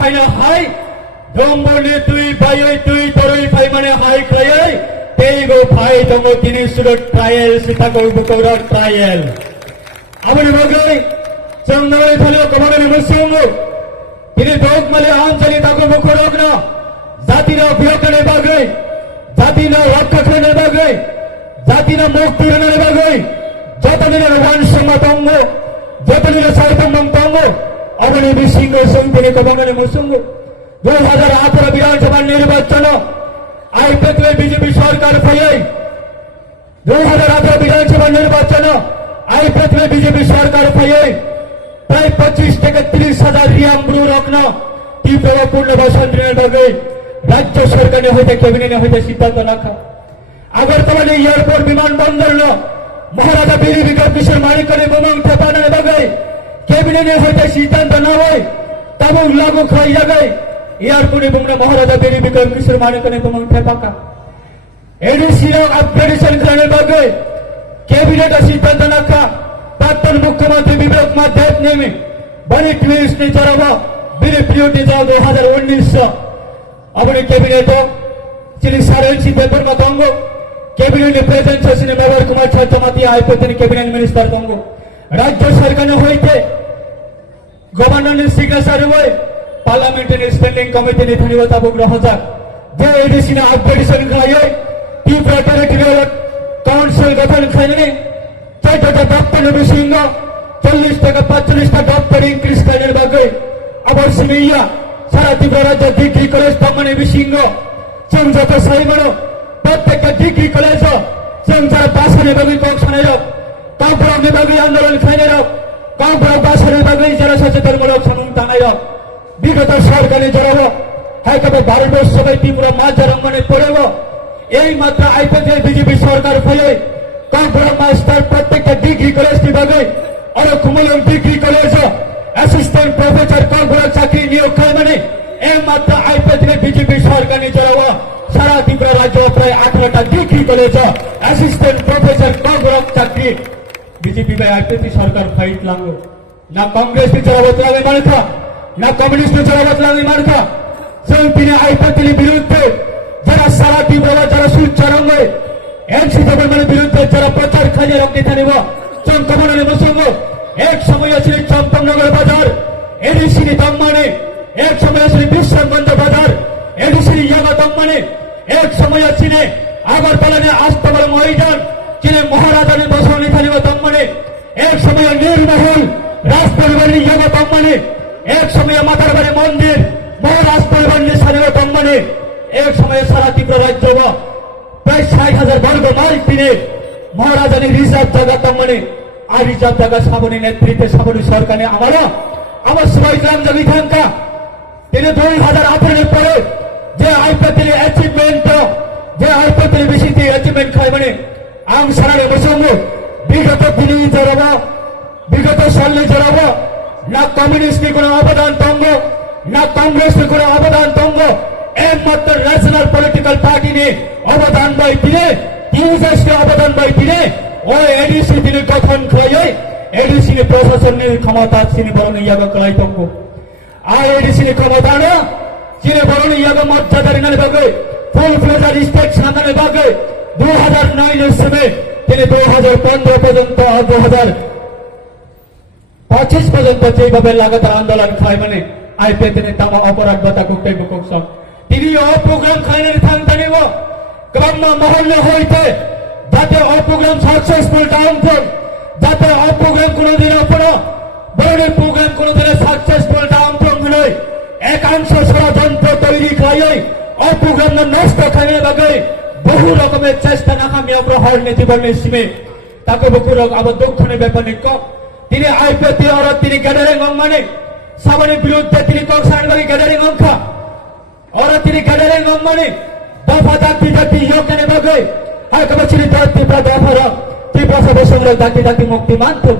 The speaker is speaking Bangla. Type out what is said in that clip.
hai dombone tui bayoi tui toroi phai mane hai krayai teigo phai dongo tini surut trial sita gorbu kora trial amane bagai samnoi thalo komane musungu tini dog male anjali tago mukhorogna জাতিরা বিরোধের বাগৈ জাতিরা রক্ষাক্ষণের বাগৈ জাতিরা মুক্তির বাগৈ যতদিনের ওয়ানসম্মতঙ্গ যতদিনের সর্বমঙ্গতঙ্গ অবনী বিশৃঙ্গ সংবিধানিক বঙ্গনে মুসঙ্গ 2018 বিধানসভা নির্বাচন আইপিএল বিজেপি সরকার ফলে 2018 বিধানসভা নির্বাচন আইপিএল বিজেপি সরকার ফলে প্রায় 25 থেকে 30,000 রিয়াম্ব্রু রত্ন তীব্র পুনর্বাসনের বাগৈ রাজ্য সরকারের হইতে ক্যাবিনেটে হইতে সিদ্ধান্ত রাখা আগরতলা এয়ারপোর্ট বিমানবন্দর মহারাজা বীর বিক্রম কিশোর মানিকরে বোমাং ঠেপানোর বাগে ক্যাবিনেটে হইতে সিদ্ধান্ত না হয় তেমন লাগু হয়ে যাবে এয়ারপোর্টে বোমরা মহারাজা বীর বিক্রম কিশোর মানিকরে বোমাং ঠেপাকা এডিসির আপগ্রেডেশন করার বাগে ক্যাবিনেটে সিদ্ধান্ত রাখা প্রাক্তন মুখ্যমন্ত্রী বিবেক মাধ্যম নেমে বড়ি টুইস্ট ने चलावा বীর পিওটি যাও 2019 अपने कैबिनेट श्री सारेंसी पेपर मतंगो कैबिनेट प्रेजेंट श्री मेवर कुमार छत्रमाती आईपीएल कैबिनेट मिनिस्टर तंगो राज्य सरकार होइते गवर्नर सिग्नेचर हुए पार्लियामेंट स्टैंडिंग कमिटी ने धन्यवाद ग्रह जा जे एडिसी ने अपग्रेडेशन कराए तीव्र टेरिटोरियल काउंसिल गठन खाने 14টা দপ্তর বিশিঙ্গ 40 থেকে 45টা দপ্তর ইনক্রিজ করার বাগে আবার সিমিয়া সারা ত্রিপুরা রাজ্য ডিগ্রি কলেজ তমানে বিশিঙ্গ সংযত সাইমনো প্রত্যেকটা ডিগ্রি কলেজ সংসার বাসনে বাগি কংসানের কাপড় বাগি আন্দোলন খাইনের কাপড় বাসনের বাগি যারা সচেতনমূলক সংস্থানের বিগত সরকারে জড়াবো হাইকোর্টে ভারতবর্ষ সবাই ত্রিপুরা মাঝার অঙ্গনে পড়েব এই মাত্র আইপিএল বিজেপি সরকার ফলে কাপড় মাস্টার প্রত্যেকটা ডিগ্রি কলেজ বাগি আরো কুমলম ডিগ্রি কলেজ অ্যাসিস্ট্যান্ট প্রফেসর কাপড় চাকরি নিয়োগ হয় মানে এই মাত্র আইপিএল বিজেপি সরকার জড়াবো সারা ত্রিপুরা রাজ্য প্রায় 18টা ডিগ্রি কলেজ অ্যাসিস্ট্যান্ট প্রফেসর কাপড় চাকরি বিজেপি বাই আইপিএল সরকার ফাইট লাগলো না কংগ্রেস চড়াবত লাগে মার্কা না কমিউনিস্ট চড়াবত লাগে মার্কা সেই দিনে আইপিএল বিরুদ্ধে যারা সারা ত্রিপুরা যারা সুচারঙ্গে এনসি গভর্নমেন্টের বিরুদ্ধে যারা প্রচার খাজে রক্তি থানিব চঙ্কমনের প্রসঙ্গ এক সময় ছিল চম্পকনগর বাজার এডিসি দম্মানে এক সময় ছিল বিশ্রামগঞ্জ বাজার এডিসি ইয়াগা দম্মানে এক সময় ছিল আগরতলা আস্তবল ময়দান ছিল মহারাজানের বসনে থানিব দম্মানে এক সময় নীলমহল রাজপরিবারের ইয়াগা দম্মানে এক সময় মাতারবাড়ি মন্দির মহারাজ পরিবারের থানিব দম্মানে এক সময় সারা ত্রিপুরা রাজ্য প্রায় 60,000 বর্গ মাইল তিনি মহারাজানের রিজার্ভ জায়গা দম্মানে আর রিজার্ভ জায়গা সাবনী নেতৃত্বে সাবনী সরকারে আমার সবাই গ্রাম জমি থাকা তিনি 2018 পরে যে আইপিএল অ্যাচিভমেন্ট যে আইপিএল বেশি অ্যাচিভমেন্ট খায় মানে আম সারারে বসঙ্গ বিগত দিনে জড়াবো বিগত সালে জড়াবো না কমিউনিস্ট কোনো অবদান তঙ্গ না কংগ্রেস কোনো অবদান তঙ্গ একমাত্র ন্যাশনাল পলিটিক্যাল পার্টি ने অবদান বাই দিনে টিউজাসকে অবদান বাই দিনে ও এডিসি তিনি গঠন করে এডিসি প্রশাসনের ক্ষমতা তিনি বরং ইয়াগ কলাই তঙ্গ আর এডিসি ক্ষমতা না তিনি বরং ইয়াগ মর্যাদার নালে বাগে ফুল ফ্লেজার স্টেট সাধারণ বাগে 2009 এর সময় তিনি 2015 পর্যন্ত 2025 পর্যন্ত যেভাবে লাগাতার আন্দোলন খায় মানে আইপিএল তামা অপরাধ বাতা কুকটাই বুকসক তিনি অপ্রোগ্রাম খাইনের থাকতে নিব গ্রাম্য মহল্লে হইতে যাতে অপ্রোগ্রাম সাকসেসফুল টাউন যাতে অপ্রোগ্রাম কোনোদিন বরণের প্রোগ্রাম কোনোদিনে সাকসেসফুল টাউন নয় একাংশ ষড়যন্ত্র তৈরি খাই অপ্রোগ্রাম নষ্ট খাইনের বাগে বহু রকমের চেষ্টা নাকামি আমরা হরণে জীবনের সীমে তাকে বহু রকম আবার দক্ষিণের ব্যাপার নিক তিনি আইপিএল তিনি গ্যাদারিং মানে সাবনের বিরুদ্ধে তিনি কংসারবাড়ি গ্যাদারিং অঙ্কা और তিনি গ্যাদারিং মানে দফা দাবি ইয়োগনে বাগে আর কবছিলি ত্রিপুরা দফা ত্রিপুরা সব সংগ্রাম দাবি মুক্তি মানতো